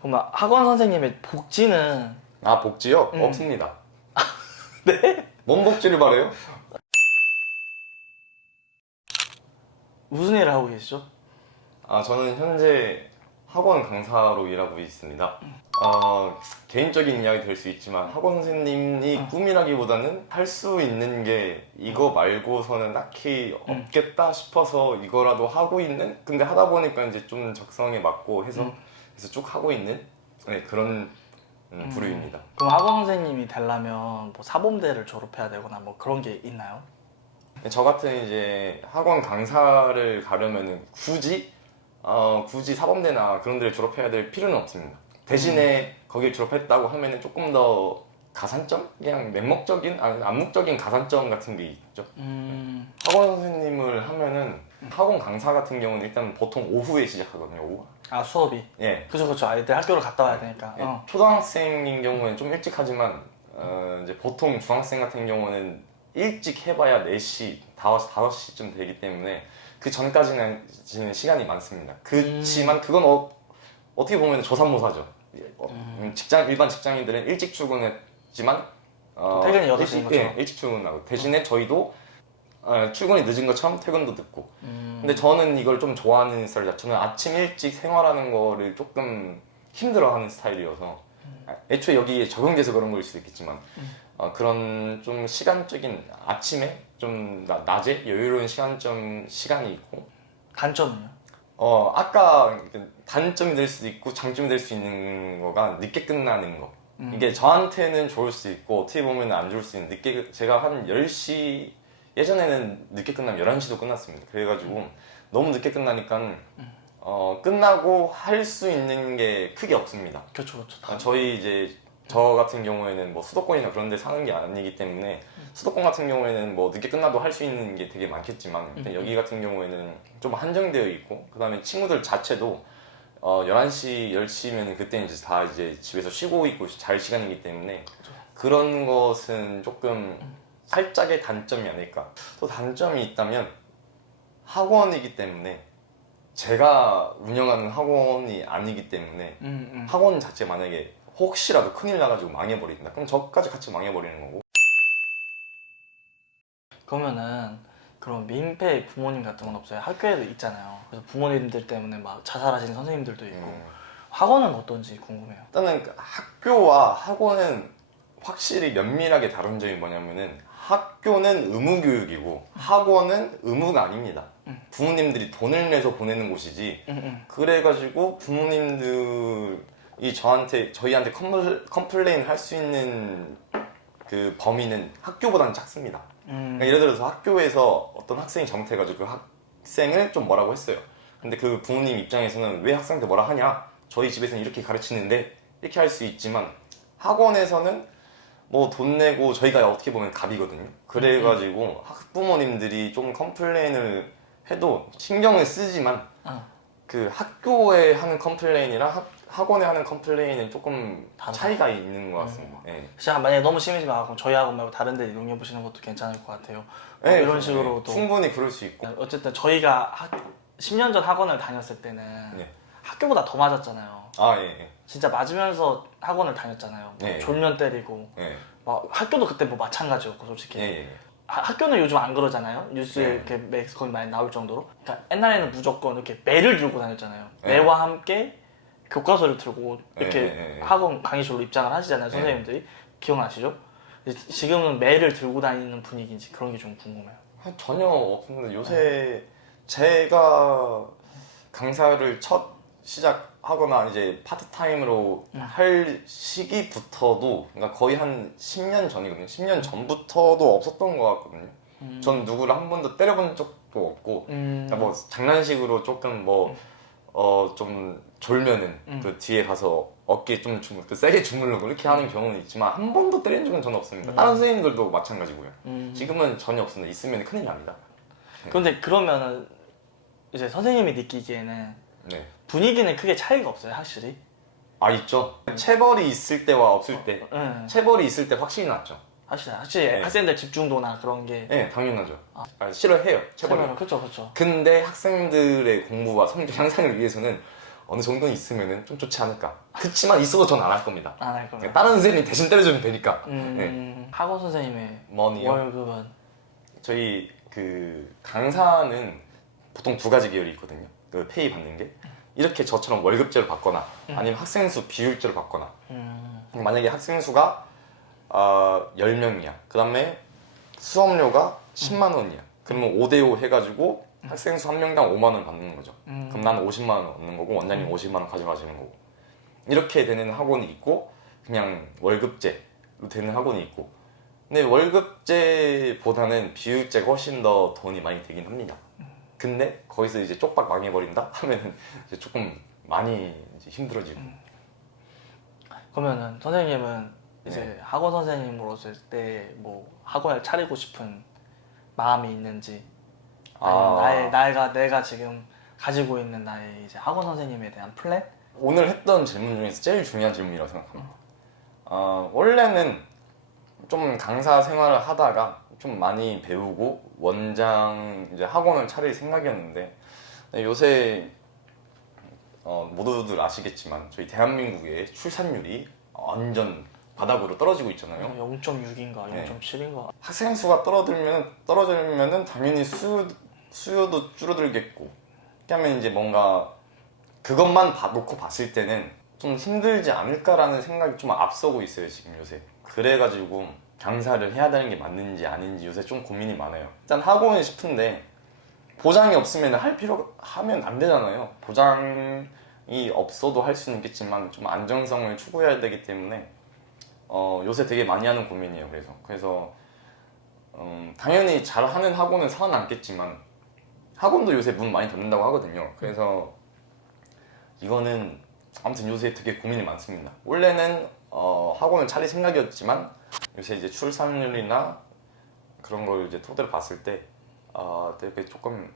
그럼 학원 선생님의 복지는 아, 복지요? 없습니다. 네? 뭔 복지를 바래요? 무슨 일을 하고 계시죠? 아, 저는 현재 학원 강사로 일하고 있습니다. 개인적인 이야기 될 수 있지만 학원 선생님이 꿈이라기보다는 할 수 있는 게 이거 말고서는 딱히 없겠다 싶어서 이거라도 하고 있는, 근데 하다 보니까 이제 좀 적성에 맞고 해서 그래서 쭉 하고 있는 그런 부류입니다. 그럼 학원 선생님이 되려면 뭐 사범대를 졸업해야 되거나 뭐 그런 게 있나요? 저 같은 이제 학원 강사를 가려면은 굳이 사범대나 그런 데를 졸업해야 될 필요는 없습니다. 대신에 거길 졸업했다고 하면은 조금 더 가산점? 그냥 맹목적인, 암묵적인 가산점 같은 게 있죠. 학원 선생님을 하면은 학원 강사 같은 경우는 일단 보통 오후에 시작하거든요. 오후. 아, 수업이? 예. 그죠. 아이들 학교를 갔다 와야 되니까. 예. 초등학생인 경우는 좀 일찍 하지만 이제 보통 중학생 같은 경우는 일찍 해봐야 4시, 5시쯤 되기 때문에 그 전까지는 시간이 많습니다. 그렇지만 그건 어떻게 보면 조삼모사죠. 일반 직장인들은 일찍 출근했지만 퇴근이 8시인 것처럼. 예, 일찍 출근하고 대신에 저희도 출근이 늦은 것처럼 퇴근도 늦고. 근데 저는 이걸 좀 좋아하는 스타일이라, 저는 아침 일찍 생활하는 거를 조금 힘들어하는 스타일이어서 애초에 여기에 적응돼서 그런 걸 수도 있겠지만 그런 좀 시간적인, 아침에 좀 낮에 여유로운 시간이 있고. 단점은요? 아까 단점이 될 수도 있고 장점이 될 수 있는 거가 늦게 끝나는 거. 이게 저한테는 좋을 수 있고 어떻게 보면 안 좋을 수 있는, 제가 한 10시, 예전에는 늦게 끝나면 11시도 끝났습니다. 그래가지고 너무 늦게 끝나니까 끝나고 할 수 있는 게 크게 없습니다. 그렇죠. 저 같은 경우에는 뭐 수도권이나 그런 데 사는 게 아니기 때문에 수도권 같은 경우에는 뭐 늦게 끝나도 할 수 있는 게 되게 많겠지만 여기 같은 경우에는 좀 한정되어 있고, 그 다음에 친구들 자체도 11시, 10시면 그때 이제 다 이제 집에서 쉬고 있고 잘 시간이기 때문에 그런 것은 조금 살짝의 단점이 아닐까. 또 단점이 있다면 학원이기 때문에, 제가 운영하는 학원이 아니기 때문에 학원 자체 만약에 혹시라도 큰일 나가지고 망해버린다, 그럼 저까지 같이 망해버리는 거고. 그러면은 그런 민폐 부모님 같은 건 없어요? 학교에도 있잖아요. 그래서 부모님들 때문에 막 자살하시는 선생님들도 있고. 학원은 어떤지 궁금해요. 일단은 학교와 학원은 확실히 면밀하게 다른 점이 뭐냐면은, 학교는 의무교육이고 학원은 의무가 아닙니다. 부모님들이 돈을 내서 보내는 곳이지. 그래가지고 부모님들이 저희한테 컴플레인 할 수 있는 그 범위는 학교보다는 작습니다. 그러니까 예를 들어서 학교에서 어떤 학생이 잘못해가지고 그 학생을 좀 뭐라고 했어요. 근데 그 부모님 입장에서는 왜 학생한테 뭐라 하냐, 저희 집에서는 이렇게 가르치는데, 이렇게 할 수 있지만 학원에서는 뭐 돈 내고 저희가 어떻게 보면 갑이거든요. 그래가지고 학부모님들이 좀 컴플레인을 해도 신경을 쓰지만 그 학교에 하는 컴플레인이랑 학원에 하는 컴플레인은 조금 차이가 있는 것 같습니다. 네. 진짜 만약에 너무 심해지면 그럼 저희 학원 말고 다른 데 이용해 보시는 것도 괜찮을 것 같아요. 네, 이런 식으로도 충분히 그럴 수 있고. 어쨌든 저희가 10년 전 학원을 다녔을 때는 학교보다 더 맞았잖아요. 예. 진짜 맞으면서 학원을 다녔잖아요. 뭐 졸면 때리고. 막 학교도 그때 뭐 마찬가지였고 솔직히. 학교는 요즘 안 그러잖아요. 뉴스에 이렇게 매스컴이 많이 나올 정도로. 그러니까 옛날에는 무조건 이렇게 매를 들고 다녔잖아요. 매와 함께 교과서를 들고 이렇게 학원 강의실로 입장을 하시잖아요. 선생님들이. 기억나시죠? 지금은 매를 들고 다니는 분위기인지 그런 게 좀 궁금해요. 전혀 없습니다. 요새 제가 강사를 시작하거나 이제 파트타임으로 할 시기부터도, 그러니까 거의 한 10년 전이거든요. 10년 전부터도 없었던 것 같거든요. 전 누구를 한 번도 때려본 적도 없고, 그러니까 뭐 장난식으로 조금 좀 졸면은 그 뒤에 가서 어깨에 좀 세게 주물르고 이렇게 하는 경우는 있지만 한 번도 때린 적은 저는 없습니다. 다른 선생님들도 마찬가지고요. 지금은 전혀 없습니다. 있으면 큰일 납니다. 그런데 그러면은 이제 선생님이 느끼기에는 분위기는 크게 차이가 없어요, 확실히? 있죠. 체벌이 있을 때와 없을 때. 체벌이 있을 때 확실히 낫죠. 확실히 학생들 집중도나 그런 게. 당연하죠. 싫어해요, 체벌을. 그렇죠. 근데 학생들의 공부와 성적 향상을 위해서는 어느 정도는 있으면 좀 좋지 않을까. 그렇지만 있어도 전 안 할 겁니다. 안 할 거예요. 다른 선생님 대신 때려주면 되니까. 네. 학원 선생님의 머니요? 월급은? 저희 그 강사는 보통 두 가지 계열이 있거든요. 그 페이 받는 게 이렇게 저처럼 월급제로 받거나 아니면 학생 수 비율제로 받거나. 만약에 학생 수가 10명이야. 그 다음에 수업료가 10만 원이야. 그러면 5대5 해가지고 학생 수 한 명당 5만 원 받는 거죠. 그럼 나는 50만 원 얻는 거고 원장님 50만 원 가져가시는 거고. 이렇게 되는 학원이 있고 그냥 월급제로 되는 학원이 있고. 근데 월급제보다는 비율제가 훨씬 더 돈이 많이 되긴 합니다. 근데 거기서 이제 쪽박 망해버린다 하면은 이제 조금 많이 이제 힘들어지고. 그러면은 선생님은 이제 학원 선생님으로서 때 뭐 학원을 차리고 싶은 마음이 있는지, 아니면 내가 지금 가지고 있는 나의 이제 학원 선생님에 대한 플랜? 오늘 했던 질문 중에서 제일 중요한 질문이라고 생각합니다. 원래는 좀 강사 생활을 하다가 좀 많이 배우고 원장 이제 학원을 차릴 생각이었는데 요새 모두들 아시겠지만 저희 대한민국의 출산율이 완전 바닥으로 떨어지고 있잖아요. 0.6인가 0.7인가. 학생 수가 떨어지면은 당연히 수요도 줄어들겠고. 그러면 이제 뭔가 그것만 놓고 봤을 때는 좀 힘들지 않을까라는 생각이 좀 앞서고 있어요 지금 요새. 그래가지고 강사를 해야 되는 게 맞는지 아닌지 요새 좀 고민이 많아요. 일단 하고는 싶은데 보장이 없으면 하면 안 되잖아요. 보장이 없어도 할 수는 있겠지만 좀 안정성을 추구해야 되기 때문에 요새 되게 많이 하는 고민이에요. 그래서 당연히 잘하는 학원은 살아남겠지만 학원도 요새 문 많이 닫는다고 하거든요. 그래서 이거는 아무튼 요새 되게 고민이 많습니다. 원래는 학원을 차릴 생각이었지만 요새 이제 출산율이나 그런 걸 이제 토대로 봤을 때 되게 조금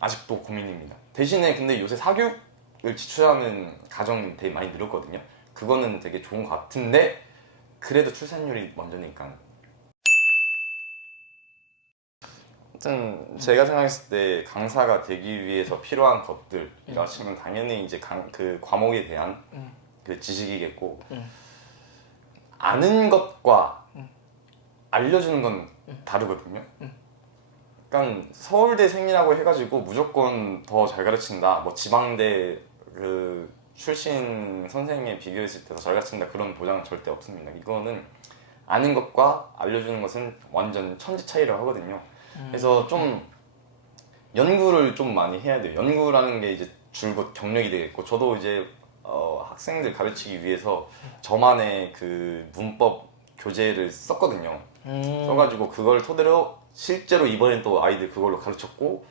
아직도 고민입니다. 대신에 근데 요새 사교육을 지출하는 가정이 되게 많이 늘었거든요. 그거는 되게 좋은 것 같은데 그래도 출산율이 먼저니까. 아무튼 제가 생각했을 때 강사가 되기 위해서 필요한 것들이라 치면 당연히 이제 그 과목에 대한 그 지식이겠고 아는 것과 알려주는 건 다르거든요. 그러니까 서울대생이라고 해가지고 무조건 더 잘 가르친다, 뭐 지방대 그 출신 선생님에 비교했을 때 더 잘 가르친다 그런 보장은 절대 없습니다. 이거는 아는 것과 알려주는 것은 완전 천지 차이라고 하거든요. 그래서 좀 연구를 좀 많이 해야 돼요. 연구라는 게 이제 줄곧 경력이 되겠고, 저도 이제 학생들 가르치기 위해서 저만의 그 문법 교재를 썼거든요. 써가지고 그걸 토대로 실제로 이번엔 또 아이들 그걸로 가르쳤고,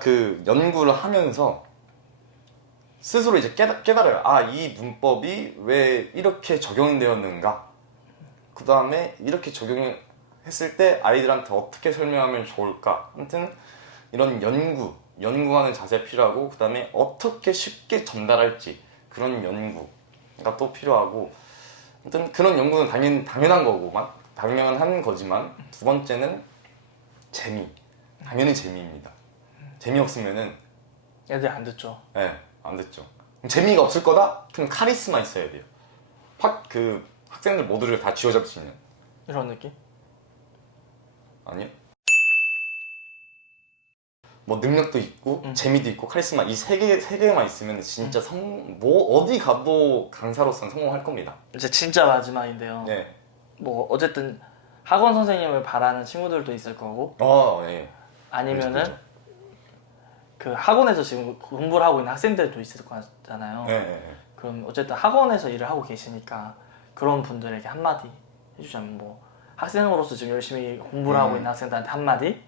그 연구를 하면서 스스로 이제 깨달아요. 이 문법이 왜 이렇게 적용되었는가, 그 다음에 이렇게 적용했을 때 아이들한테 어떻게 설명하면 좋을까. 아무튼 이런 연구하는 자세가 필요하고, 그 다음에 어떻게 쉽게 전달할지 그런 연구가 또 필요하고, 아무튼 그런 연구는 당연한 거지만 두 번째는 당연히 재미입니다. 재미없으면은 애들 안 듣죠. 네, 안 듣죠. 재미가 없을 거다? 그럼 카리스마 있어야 돼요. 그 학생들 모두를 다 쥐어잡을 수 있는 이런 느낌? 아니요? 뭐 능력도 있고 재미도 있고 카리스마, 이 세 개만 있으면 진짜 어디 가도 강사로서는 성공할 겁니다. 이제 진짜 마지막인데요. 네. 뭐 어쨌든 학원 선생님을 바라는 친구들도 있을 거고, 네. 아니면은 그렇죠. 그 학원에서 지금 공부를 하고 있는 학생들도 있을 거잖아요. 네. 그럼 어쨌든 학원에서 일을 하고 계시니까 그런 분들에게 한마디 해주자면, 뭐 학생으로서 지금 열심히 공부를 하고 있는 학생들한테 한마디,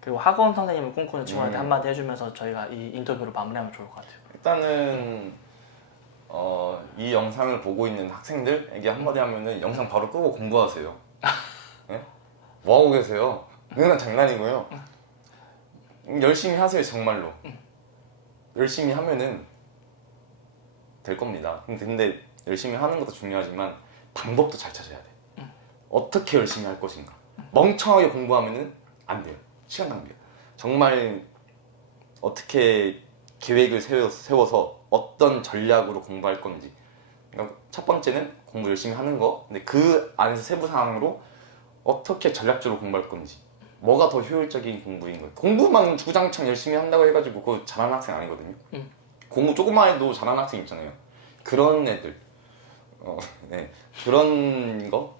그리고 학원 선생님을 꿈꾸는 친구한테 한마디 해주면서 저희가 이 인터뷰를 마무리하면 좋을 것 같아요. 일단은 이 영상을 보고 있는 학생들에게 한마디 하면은 영상 바로 끄고 공부하세요. 네? 뭐하고 계세요? 그건 장난이고요. 열심히 하세요, 정말로. 열심히 하면은 될 겁니다. 근데 열심히 하는 것도 중요하지만 방법도 잘 찾아야 돼. 어떻게 열심히 할 것인가. 멍청하게 공부하면은 안 돼요. 시간 낭비야. 정말 어떻게 계획을 세워서 어떤 전략으로 공부할 건지. 그러니까 첫 번째는 공부 열심히 하는 거. 근데 그 안에서 세부 사항으로 어떻게 전략적으로 공부할 건지. 뭐가 더 효율적인 공부인 거예요. 공부만 주구장창 열심히 한다고 해가지고 그거 잘하는 학생 아니거든요. 공부 조금만 해도 잘하는 학생 있잖아요. 그런 애들. 네. 그런 거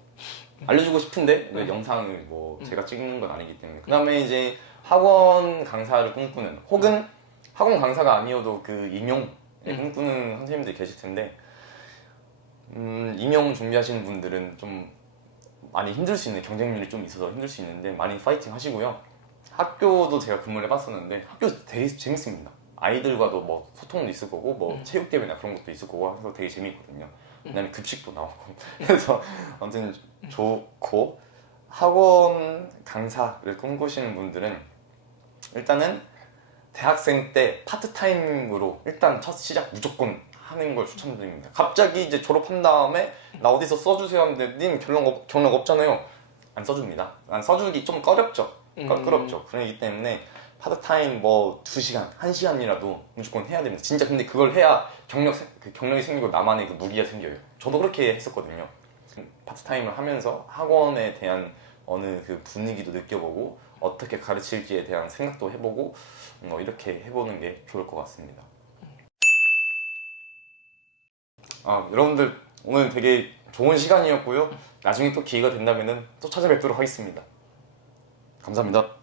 알려주고 싶은데 왜 영상을 뭐 제가 찍는 건 아니기 때문에. 그 다음에 이제 학원 강사를 꿈꾸는, 혹은 학원 강사가 아니어도 그 임용 꿈꾸는 선생님들이 계실 텐데, 임용 준비하시는 분들은 좀 많이 힘들 수 있는, 경쟁률이 좀 있어서 힘들 수 있는데 많이 파이팅 하시고요. 학교도 제가 근무를 해봤었는데 학교 되게 재밌습니다. 아이들과도 뭐 소통도 있을 거고 뭐 체육 대회나 그런 것도 있을 거고 해서 되게 재밌거든요. 그다음에 급식도 나오고 그래서 아무튼 좋고, 학원 강사를 꿈꾸시는 분들은 일단은 대학생 때 파트타임으로 일단 첫 시작 무조건 하는 걸 추천드립니다. 갑자기 이제 졸업한 다음에 나 어디서 써주세요 하는데 님 경력 없잖아요. 안 써줍니다. 안 써주기 좀 꺼렵죠. 껄끄럽죠. 그렇기 때문에 파트타임 뭐 2시간, 1시간이라도 무조건 해야 됩니다. 진짜. 근데 그걸 해야 경력이 생기고 나만의 그 무기가 생겨요. 저도 그렇게 했었거든요. 파트타임을 하면서 학원에 대한 어느 그 분위기도 느껴보고 어떻게 가르칠지에 대한 생각도 해보고 이렇게 해보는 게 좋을 것 같습니다. 여러분들 오늘 되게 좋은 시간이었고요. 나중에 또 기회가 된다면 또 찾아뵙도록 하겠습니다. 감사합니다.